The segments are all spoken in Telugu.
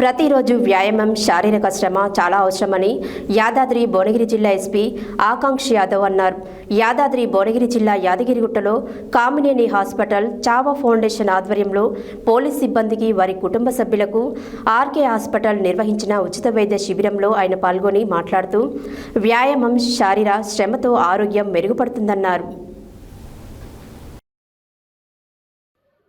ప్రతిరోజు వ్యాయామం శారీరక శ్రమ చాలా అవసరమని యాదాద్రి భువనగిరి జిల్లా ఎస్పీ ఆకాంక్ష యాదవ్ అన్నారు. యాదాద్రి భువనగిరి జిల్లా యాదగిరిగుట్టలో కామినేని హాస్పిటల్ చావా ఫౌండేషన్ ఆధ్వర్యంలో పోలీస్ సిబ్బందికి వారి కుటుంబ సభ్యులకు ఆర్కే హాస్పిటల్ నిర్వహించిన ఉచిత వైద్య శిబిరంలో ఆయన పాల్గొని మాట్లాడుతూ వ్యాయామం శారీర శ్రమతో ఆరోగ్యం మెరుగుపడుతుందన్నారు.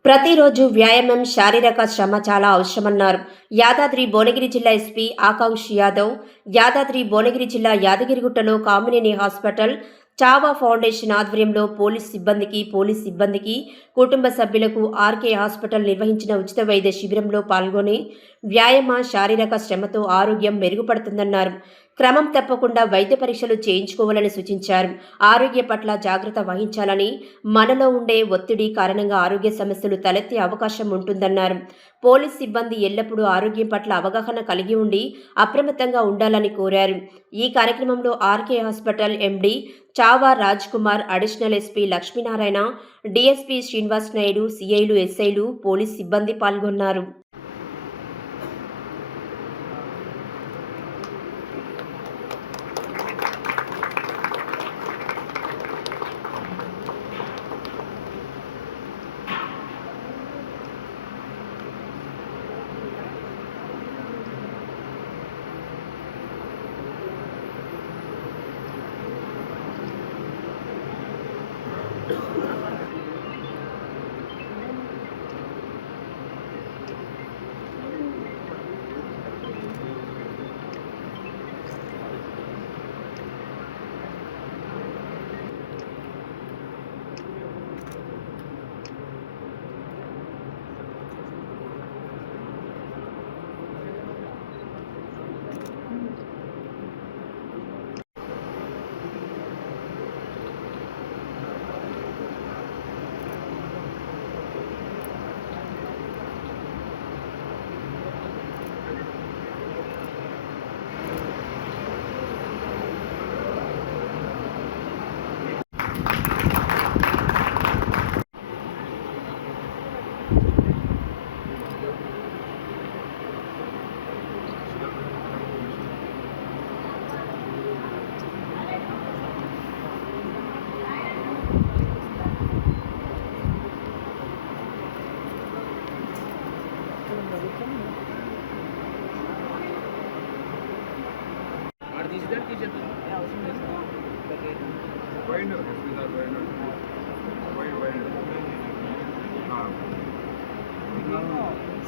ప్రతిరోజు వ్యాయామం శారీరక శ్రమ చాలా అవసరమన్నారు. యాదాద్రి భువనగిరి జిల్లా ఎస్పీ ఆకాంక్ష యాదవ్ యాదాద్రి భువనగిరి జిల్లా యాదగిరిగుట్టలో కామినేని హాస్పిటల్ చావా ఫౌండేషన్ ఆధ్వర్యంలో పోలీస్ సిబ్బందికి కుటుంబ సభ్యులకు ఆర్కే హాస్పిటల్ నిర్వహించిన ఉచిత వైద్య శిబిరంలో పాల్గొని వ్యాయామ శారీరక శ్రమతో ఆరోగ్యం మెరుగుపడుతుందన్నారు. క్రమం తప్పకుండా వైద్య పరీక్షలు చేయించుకోవాలని సూచించారు. ఆరోగ్య పట్ల జాగ్రత్త వహించాలని, మనలో ఉండే ఒత్తిడి కారణంగా ఆరోగ్య సమస్యలు తలెత్తే అవకాశం ఉంటుందన్నారు. పోలీస్ సిబ్బంది ఎల్లప్పుడూ ఆరోగ్యం పట్ల అవగాహన కలిగి ఉండి అప్రమత్తంగా ఉండాలని కోరారు. ఈ కార్యక్రమంలో RK hospital MD Chava Raj Kumar, additional SP Lakshminarayana, DSP Srinivas Naidu, సిఐలు, ఎస్ఐలు, పోలీస్ సిబ్బంది పాల్గొన్నారు.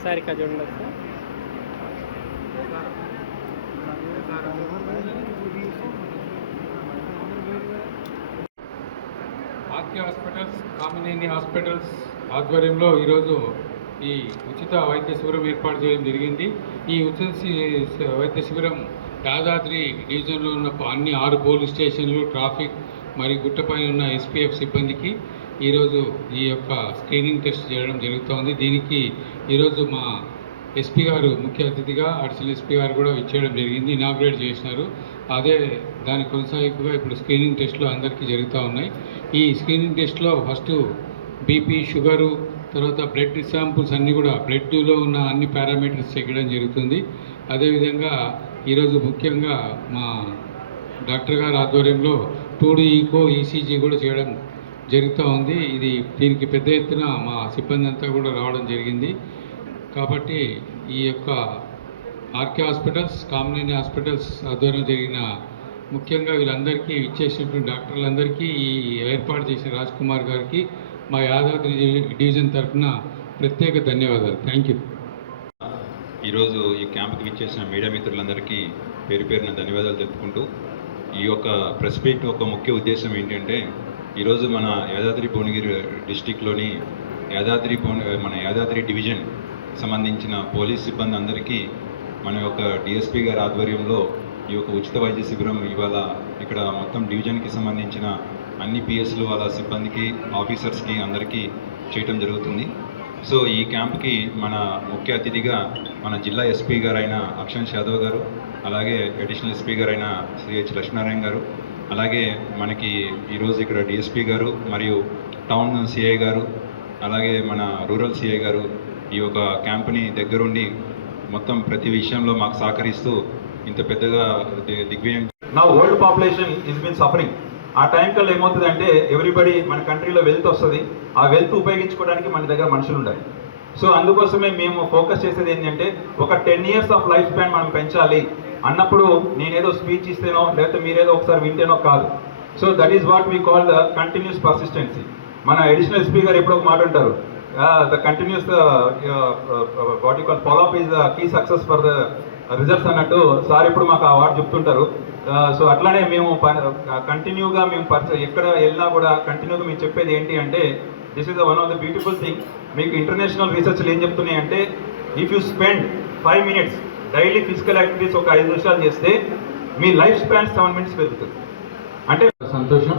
సారిక చూడండి ఆర్కే హాస్పిటల్స్, కామినేని హాస్పిటల్స్ ఆధ్వర్యంలో ఈరోజు ఈ ఉచిత వైద్య శిబిరం ఏర్పాటు చేయడం జరిగింది. ఈ ఉచిత వైద్య శిబిరం యాదాద్రి డివిజన్లో ఉన్న అన్ని 6 పోలీస్ స్టేషన్లు, ట్రాఫిక్ మరియు గుట్టపైన ఉన్న ఎస్పీఎఫ్ సిబ్బందికి ఈరోజు ఈ యొక్క స్క్రీనింగ్ టెస్ట్ చేయడం జరుగుతోంది. దీనికి ఈరోజు మా ఎస్పీ గారు ముఖ్య అతిథిగా, అడిషనల్ ఎస్పీ గారు కూడా ఇచ్చేయడం జరిగింది, ఇనాగ్రేట్ చేసినారు. అదే దాని కొనసాగింపుగా ఇప్పుడు స్క్రీనింగ్ టెస్ట్లు అందరికీ జరుగుతూ ఉన్నాయి. ఈ స్క్రీనింగ్ టెస్ట్లో ఫస్ట్ బీపీ, షుగరు, తర్వాత బ్లడ్ శాంపుల్స్ అన్నీ కూడా బ్లడ్లో ఉన్న అన్ని పారామీటర్స్ చెక్కడం జరుగుతుంది. అదేవిధంగా ఈరోజు ముఖ్యంగా మా డాక్టర్ గారి ఆధ్వర్యంలో 2D ఈకో, ఈసీజీ కూడా చేయడం జరుగుతూ ఉంది. దీనికి పెద్ద ఎత్తున మా సిబ్బంది అంతా కూడా రావడం జరిగింది. కాబట్టి ఈ యొక్క ఆర్కే హాస్పిటల్స్, కామినేని హాస్పిటల్స్ ఆధ్వర్యంలో జరిగిన ముఖ్యంగా వీళ్ళందరికీ ఇచ్చేసినటువంటి డాక్టర్లందరికీ, ఈ ఏర్పాటు చేసిన రాజ్ కుమార్ గారికి మా యాదాద్రి డివిజన్ తరఫున ప్రత్యేక ధన్యవాదాలు. Thank you. ఈరోజు ఈ క్యాంప్కి విచ్చేసిన మీడియా మిత్రులందరికీ పేరు పేరున ధన్యవాదాలు తెలుపుకుంటూ, ఈ యొక్క ప్రెస్ మీట్ ఒక ముఖ్య ఉద్దేశం ఏంటంటే, ఈరోజు మన యాదాద్రి భువనగిరి డిస్టిక్లోని మన యాదాద్రి డివిజన్ సంబంధించిన పోలీస్ సిబ్బంది అందరికీ మన యొక్క డిఎస్పీ గారి ఆధ్వర్యంలో ఈ యొక్క ఉచిత వైద్య శిబిరం ఇవాళ ఇక్కడ మొత్తం డివిజన్కి సంబంధించిన అన్ని పిఎస్లు వాళ్ళ సిబ్బందికి, ఆఫీసర్స్కి అందరికీ చేయటం జరుగుతుంది. సో ఈ క్యాంప్కి మన ముఖ్య అతిథిగా మన జిల్లా ఎస్పీ గారైన అక్షాంశ్ యాదవ్ గారు, అలాగే అడిషనల్ ఎస్పీ గారైన సిహెచ్ లక్ష్మీనారాయణ గారు, అలాగే మనకి ఈరోజు ఇక్కడ డిఎస్పీ గారు మరియు టౌన్ సిఐ గారు, అలాగే మన రూరల్ సిఐ గారు ఈ యొక్క క్యాంప్ని దగ్గరుండి మొత్తం ప్రతి విషయంలో మాకు సహకరిస్తూ ఇంత పెద్దగా దిగ్విజయం. నా old population is been suffering. ఆ టైం కల్లా ఏమవుతుందంటే ఎవ్రీబడి మన కంట్రీలో వెల్త్ వస్తుంది, ఆ వెల్త్ ఉపయోగించుకోవడానికి మన దగ్గర మనుషులు ఉండాలి. సో అందుకోసమే మేము ఫోకస్ చేసేది ఏంటంటే ఒక 10 years ఆఫ్ లైఫ్ స్పాన్ మనం పెంచాలి అన్నప్పుడు నేనేదో స్పీచ్ ఇస్తేనో లేకపోతే మీరేదో ఒకసారి వింటేనో కాదు. So that is what we call the continuous persistency. మన అడిషనల్ ఎస్పీ గారు ఎప్పుడో ఒక మాట అంటారు, the continuous what you call follow up is the key success for the results అన్నట్టు సార్ ఇప్పుడు మాకు ఆ వార్డు చెప్తుంటారు. సో అట్లానే మేము కంటిన్యూగా మేము ఎక్కడ వెళ్ళినా కూడా కంటిన్యూగా మేము చెప్పేది ఏంటి అంటే this is one of the beautiful thing. మీకు ఇంటర్నేషనల్ రీసెర్చ్లు ఏం చెప్తున్నాయి అంటే if you spend 5 minutes daily physical activities ఒక 5 నిమిషాలు చేస్తే మీ లైఫ్ స్పాన్ 7 minutes పెరుగుతుంది. అంటే సంతోషం.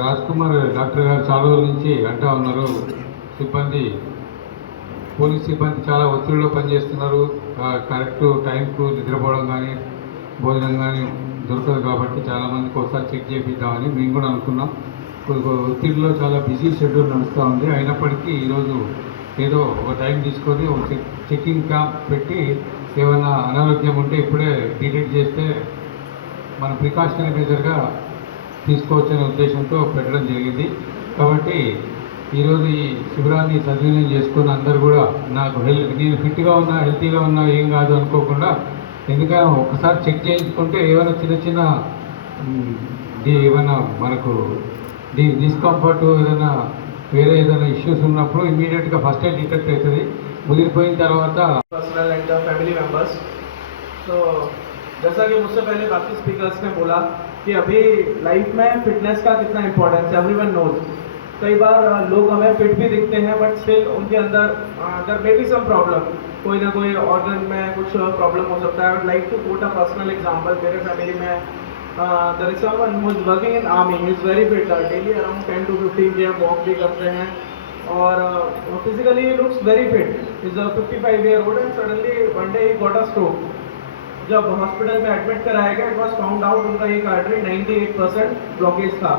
రాజ్ కుమార్ డాక్టర్ గారు చాలా రోజుల నుంచి అంటూ ఉన్నారు, పోలీస్ సిబ్బంది చాలా ఒత్తిడిలో పనిచేస్తున్నారు, కరెక్ట్ టైంకు నిద్రపోవడం కానీ భోజనం కానీ దొరకదు కాబట్టి చాలామందికి ఒకసారి చెక్ చేపిద్దామని మేము కూడా అనుకున్నాం. ఒత్తిడిలో చాలా బిజీ షెడ్యూల్ నడుస్తూ ఉంది. అయినప్పటికీ ఈరోజు ఏదో ఒక టైం తీసుకొని ఒక చెకింగ్ క్యాంప్ పెట్టి ఏమైనా అనారోగ్యం ఉంటే ఇప్పుడే డిటెక్ట్ చేస్తే మన ప్రికాషనరీ మెజర్గా తీసుకోవచ్చనే ఉద్దేశంతో పెట్టడం జరిగింది. కాబట్టి ఈరోజు ఈ శిబిరాన్ని సద్వినియోగం చేసుకుని అందరూ కూడా నేను ఫిట్గా ఉన్నా హెల్తీగా ఉన్నా ఏం కాదు అనుకోకుండా, ఎందుకంటే ఒకసారి చెక్ చేయించుకుంటే ఏమైనా చిన్న ఏమైనా మనకు డిస్కంఫర్ట్ ఏదైనా వేరే ఏదైనా ఇష్యూస్ ఉన్నప్పుడు ఇమీడియట్గా ఫస్ట్ ఎయిడ్ డిటెక్ట్ అవుతుంది. ముదిరిపోయిన తర్వాత पर्सनल एंड फैमिली मेम्बर्स. तो जैसा कि मुझसे पहले बाकी स्पीकर्स ने बोला कि अभी लाइफ में फिटनेस का कितना इम्पोर्टेंस है, एवरीवन नोज. कई बार लोग हमें फिट भी दिखते हैं बट स्टिल उनके अंदर there may be some problem, कोई ना कोई ऑर्गन में कुछ प्रॉब्लम हो सकता है. I would like to quote a personal example. मेरे फैमिली में there is someone who is working in army. He is very fit, daily around 10 to 15 km walk भी करते हैं और physically he looks very fit. Is a 55-year-old and suddenly one day he got a stroke. जब हॉस्पिटल में एडमिट कराया गया, इट वॉज फाउंड आउट उनका एक आर्टरी 98% ब्लॉकेज था.